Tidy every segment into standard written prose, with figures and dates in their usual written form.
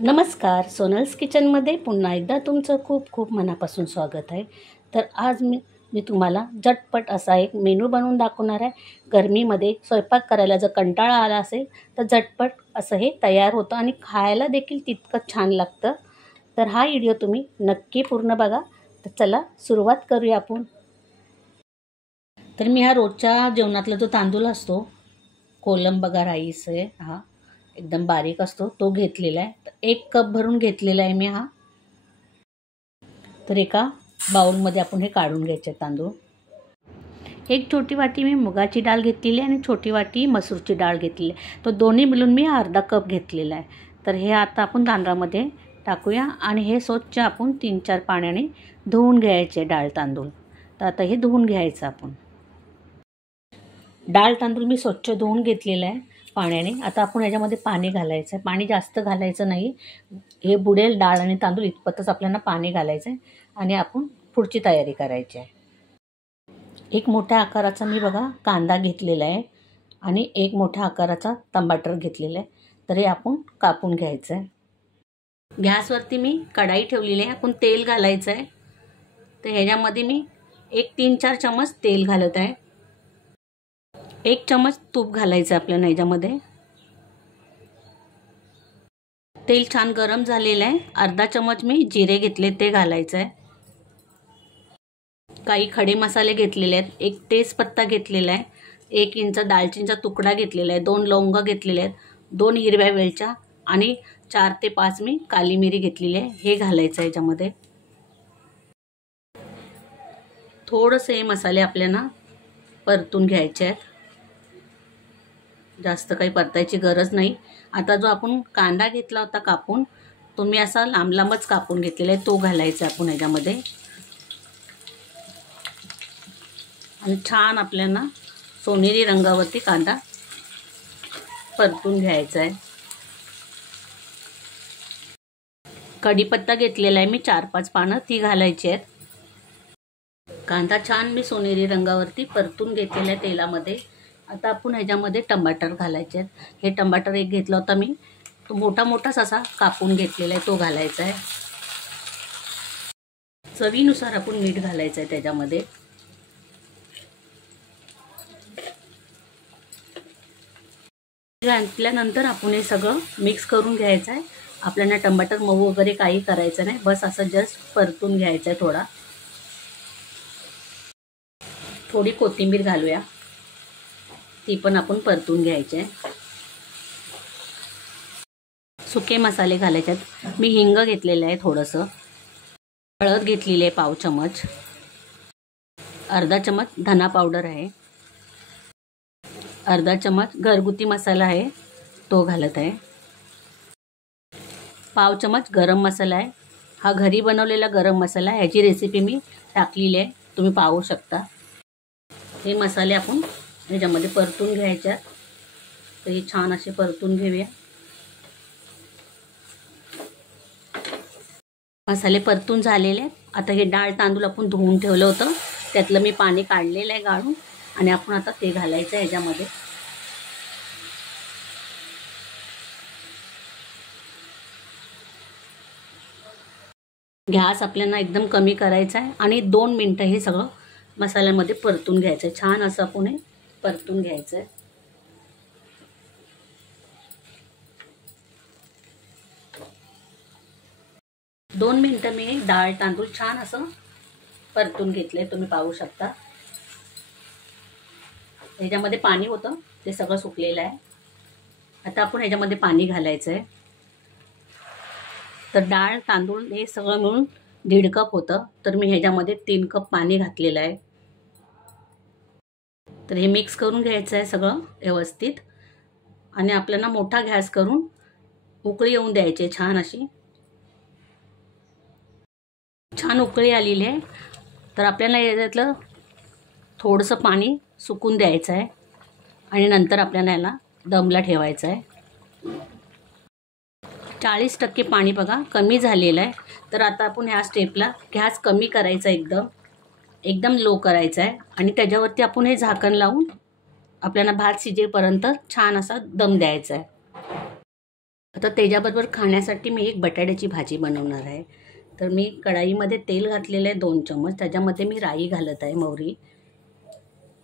नमस्कार, सोनल्स किचनमध्ये पुन्हा एकदा तुमचं खूप खूप मनापासून स्वागत आहे. तर आज मी तुम्हाला झटपट असा एक मेनू बनवून दाखवणार आहे. गरमीमध्ये स्वयंपाक करायला जर कंटाळा आला असेल तर झटपट असं हे तयार होतं आणि खायला देखील तितकंच छान लागतं. तर हा व्हिडिओ तुम्ही नक्की पूर्ण बघा. तर चला सुरुवात करूया आपण. तर मी हा रोजच्या जेवणातला जो तांदूळ असतो, कोलम बघा राईस आहे हा, एकदम बारीक असतो तो घेतलेला आहे. तर 1 कप भरून घेतलेला आहे मी हा. तर एका बाउलमध्ये आपण हे काढून घ्यायचे तांदूळ. 1 छोटी वाटी मी मुगाची डाळ घेतलेली आहे आणि छोटी वाटी मसूरची डाळ घेतलेली आहे. तो दोन्ही मिळून मी अर्धा कप घेतलेला आहे. तर हे आता आपण तांदळामध्ये टाकूया आणि हे स्वच्छ आपण 3-4 पाण्याने धुवून घ्यायचे डाळ तांदूळ. तर आता हे धुवून घ्यायचं आपण. डाळ तांदूळ मी स्वच्छ धुवून घेतलेलं आहे पाण्याने. आता आपण ह्याच्यामध्ये पाणी घालायचं आहे. पाणी जास्त घालायचं नाही, हे बुडेल डाळ आणि तांदूळ इतपतच आपल्याला पाणी घालायचं आहे आणि आपण पुढची तयारी करायची आहे. एक मोठ्या आकाराचा मी बघा कांदा घेतलेला आहे आणि एक मोठ्या आकाराचा टमाटर घेतलेला आहे. तर हे आपण कापून घ्यायचं आहे. गॅसवरती मी कढाई ठेवलेली आहे. आपण तेल घालायचं आहे. तर ह्याच्यामध्ये मी 3-4 चमच तेल घालत आहे. 1 चमच तूप घालायचं आहे आपल्याला ह्याच्यामध्ये. तेल छान गरम झालेलं आहे. अर्धा चमच मी जिरे घेतले ते घालायचं आहे. काही खडे मसाले घेतलेले आहेत. 1 तेजपत्ता घेतलेला आहे. 1 इंच दालचिनीचा तुकडा घेतलेला आहे. 2 लवंग घेतलेले आहेत. 2 हिरव्या वेलच्या आणि 4 ते 5 मी काली मिरी घेतलेली आहे. हे घालायचं आहे याच्यामध्ये. थोडंसं हे मसाले आपल्याला परतून घ्यायचे आहेत. जास्त काही परतायची गरज नाही. आता जो आपण कांदा घेतला होता कापून, तो मी असा लांब लांबच कापून घेतलेला आहे, तो घालायचा आपण ह्याच्यामध्ये. आणि छान आपल्याला सोनेरी रंगावरती कांदा परतून घ्यायचा आहे. कढीपत्ता घेतलेला आहे मी 4-5 पानं, ती घालायची आहेत. कांदा छान मी सोनेरी रंगावरती परतून घेतलेला आहे तेलामध्ये. आता आपण ह्याच्यामध्ये टमाटर घालायचे आहेत. हे टमाटर एक घेतला होता मी, तो मोठा मोठाच असा कापून घेतलेला आहे, तो घालायचा आहे. चवीनुसार आपण मीठ घालायचं आहे त्याच्यामध्ये. घातल्यानंतर आपण हे सगळं मिक्स करून घ्यायचं आहे. आपल्याला टमाटर मऊ वगैरे काही करायचं नाही, बस असं जस्ट परतून घ्यायचं आहे थोडा. थोडी कोथिंबीर घालूया, ती पण आपण परतून घ्यायचे आहे. सुके मसाले घालायचे आहेत. मी हिंग घेतलेलं आहे थोडंसं. हळद घेतलेली आहे 1/2 चमच. अर्धा चमच धना पावडर आहे. अर्धा चमच घरगुती मसाला आहे, तो घालत आहे. 1/2 चमच गरम मसाला आहे. हा घरी बनवलेला गरम मसाला आहे. ह्याची रेसिपी मी टाकलेली आहे, तुम्ही पाहू शकता. हे मसाले आपण ह्याच्यामध्ये परतून घ्यायचे. तर हे छान असे परतून घेऊया. मसाले परतून झालेले आहेत. आता हे डाळ तांदूळ आपण धुवून ठेवलं होतं, त्यातलं मी पाणी काढलेलं आहे गाळून, आणि आपण आता ते घालायचं आहे ह्याच्यामध्ये. गॅस आपल्याला एकदम कमी करायचा आहे आणि 2 मिनटं हे सगळं मसाल्यामध्ये परतून घ्यायचं आहे. छान असं आपण हे परतून घ्यायचं आहे. दोन मिनटं मी डाळ तांदूळ छान असं परतून घेतले, तुम्ही पाहू शकता. ह्याच्यामध्ये पाणी होतं ते सगळं सुकलेलं आहे. आता आपण ह्याच्यामध्ये पाणी घालायचं आहे. तर डाळ तांदूळ हे सगळं मिळून 1.5 कप होतं, तर मी ह्याच्यामध्ये 3 कप पाणी घातलेलं आहे. तर हे मिक्स करून घ्यायचं आहे सगळं व्यवस्थित आणि आपल्याला मोठा गॅस करून उकळी येऊन द्यायची छान अशी. छान उकळी आलेली आहे. तर आपल्याला याच्यातलं थोडंसं पाणी सुकून द्यायचं आहे आणि नंतर आपल्याला याला दमला ठेवायचं आहे. 40% पाणी बघा कमी झालेलं आहे. तर आता आपण ह्या स्टेपला गॅस कमी करायचा, एकदम लो करायचा आहे आणि त्याच्यावरती आपण हे झाकण लावून आपल्याला भात शिजेपर्यंत छान असा दम द्यायचा आहे. आता त्याच्याबरोबर खाण्यासाठी मी एक बटाट्याची भाजी बनवणार आहे. तर मी कढाईमध्ये तेल घातलेलं आहे 2 चमच. त्याच्यामध्ये मी राई घालत आहे, मोहरी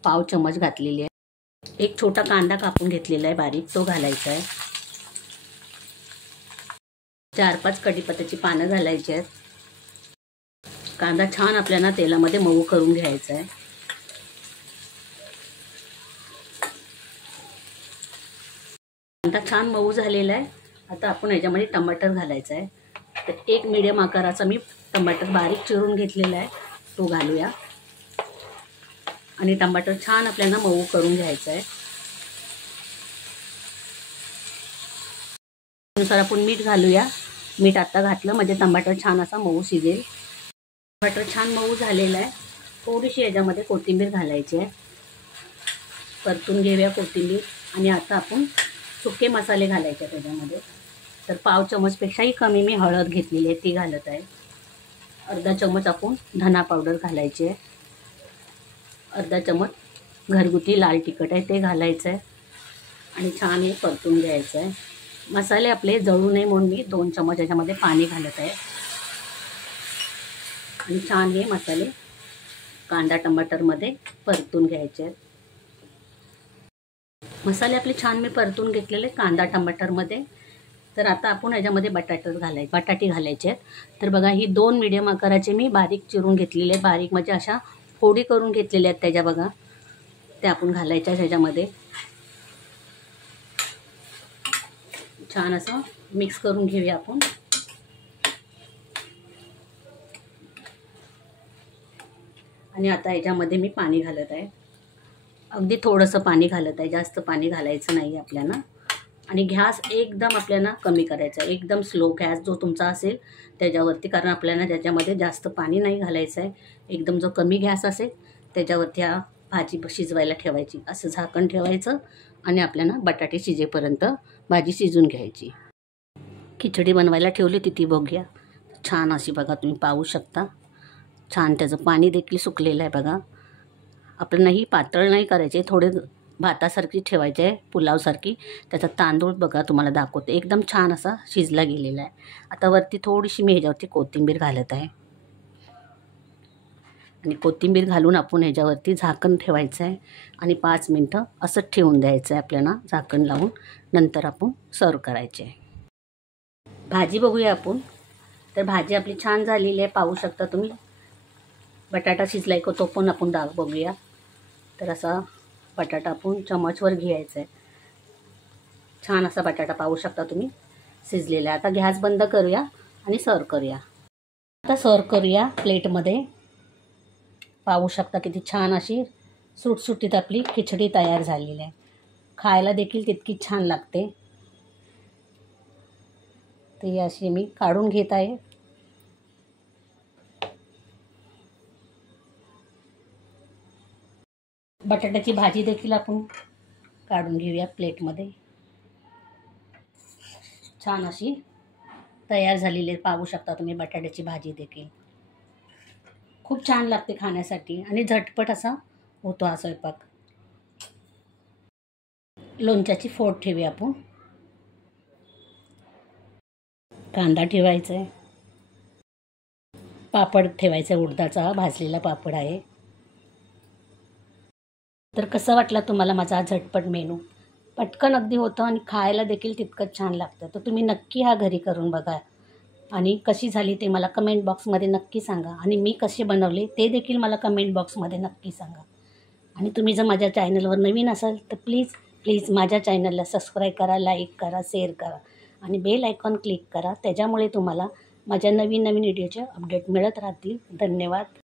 पाव चमच घातलेली आहे. एक छोटा कांदा कापून घेतलेला आहे बारीक, तो घालायचा आहे. 4-5 कढीपत्त्याची पानं घालायची आहेत. कांदा छान आपल्याला तेलामध्ये मऊ करून घ्यायचा आहे. कांदा छान मऊ झालेला आहे. आता आपण याच्यामध्ये टमाटर घालायचा आहे. तर एक मीडियम आकाराचा मी टमाटर बारीक चिरून घेतलेला आहे, तो घालूया. आणि टमाटर छान आपल्याला मऊ करून घ्यायचं आहे. त्यानुसार आपण मीठ घालूया. मीठ आता घातलं म्हणजे टमाटर छान असा मऊ शिजेल. टमाटर छान मऊ झालेला आहे. थोडीशी याच्यामध्ये कोथिंबीर घालायची आहे. परतून घेऊया कोथिंबीर. आणि आता आपण सुके मसाले घालायचे त्याच्यामध्ये. तर पाव चमचपेक्षाही कमी मी हळद घेतलेली आहे, ती घालत आहे. अर्धा चमच आपण धना पावडर घालायची आहे. अर्धा चमच घरगुती लाल तिखट आहे, ते घालायचं आहे. आणि छान हे परतून घ्यायचं आहे. मसाले आपले जळू नये म्हणून मी 2 चमच याच्यामध्ये पाणी घालत आहे. आणि छान हे मसाले कांदा टमाटरमध्ये परतून घ्यायचे आहेत. मसाले आपले छान मी परतून घेतलेले कांदा टमाटरमध्ये. तर आता आपण याच्यामध्ये बटाटे घालायचे आहेत. तर बघा, ही 2 मीडियम आकाराचे मी बारीक चिरून घेतलेले, बारीक म्हणजे अशा फोडी करून घेतलेल्या आहेत त्याच्या बघा, त्या आपण घालायच्या ह्याच्यामध्ये. छान असं मिक्स करून घेऊया आपण. आणि आता याच्यामध्ये मी पाणी घालत आहे. अगदी थोडंसं पाणी घालत आहे, जास्त पाणी घालायचं नाही आपल्याला. आणि गॅस एकदम आपल्याला कमी करायचा आहे, एकदम स्लो गॅस जो तुमचा असेल त्याच्यावरती, कारण आपल्याला त्याच्यामध्ये जास्त पाणी नाही घालायचं आहे. एकदम जो कमी गॅस असेल त्याच्यावरती हा भाजी शिजवायला ठेवायची. असं झाकण ठेवायचं आणि आपल्याला बटाटे शिजेपर्यंत भाजी शिजून घ्यायची. खिचडी बनवायला ठेवली ती बघूया. छान अशी बघा, तुम्ही पाहू शकता. छान त्याचं पाणी देखील सुकलेलं आहे बघा. आपल्यालाही पातळ नाही करायचे, थोडे भातासारखी ठेवायचे आहे, पुलावसारखी. त्याचा तांदूळ बघा तुम्हाला दाखवते, एकदम छान असा शिजला गेलेला आहे. आता वरती थोडीशी मी ह्याच्यावरती कोथिंबीर घालत आहे. आणि कोथिंबीर घालून आपण ह्याच्यावरती झाकण ठेवायचं आहे. आणि 5 मिनटं असंच ठेवून द्यायचं आहे आपल्याला झाकण लावून. नंतर आपण सर्व करायचे. भाजी बघूया आपण. तर भाजी आपली छान झालेली आहे, पाहू शकता तुम्ही. बटाटा शिजलाय का तो पण आपण बघूया. तर असा बटाटा आपण चमचवर घ्यायचा आहे. छान असा बटाटा पाहू शकता तुम्ही शिजलेला आहे. आता गॅस बंद करूया आणि सर्व करूया. आता सर्व करूया प्लेटमध्ये. पाहू शकता किती छान अशी सुटसुटीत आपली खिचडी तयार झालेली आहे. खायला देखील तितकी छान लागते. ती अशी मी काढून घेत आहे. बटाट्याची भाजी देखील आपण काढून घेऊया प्लेटमध्ये. छान अशी तयार झालेली आहे, पाहू शकता तुम्ही. बटाट्याची भाजी देखील खूप छान लागते खाण्यासाठी आणि झटपट असा होतो हा स्वयंपाक. लोणच्याची फोड ठेवूया आपण. कांदा ठेवायचा आहे. पापड ठेवायचा, उडदाचा भाजलेला पापड आहे. तर कसं वाटला तुम्हाला माझा हा झटपट मेनू? पटकन अगदी होतं आणि खायला देखील तितकंच छान लागतं. तर तुम्ही नक्की हा घरी करून बघा. आणि कशी झाली ते मला कमेंट बॉक्समध्ये नक्की सांगा. आणि मी कसे बनवले ते देखील मला कमेंट बॉक्समध्ये नक्की सांगा. आणि तुम्ही जर माझ्या चॅनलवर नवीन असाल तर प्लीज माझ्या चॅनलला सबस्क्राईब करा, लाईक करा, शेअर करा आणि बेल आयकॉन क्लिक करा. त्याच्यामुळे तुम्हाला माझ्या नवीन व्हिडिओचे अपडेट मिळत राहतील. धन्यवाद.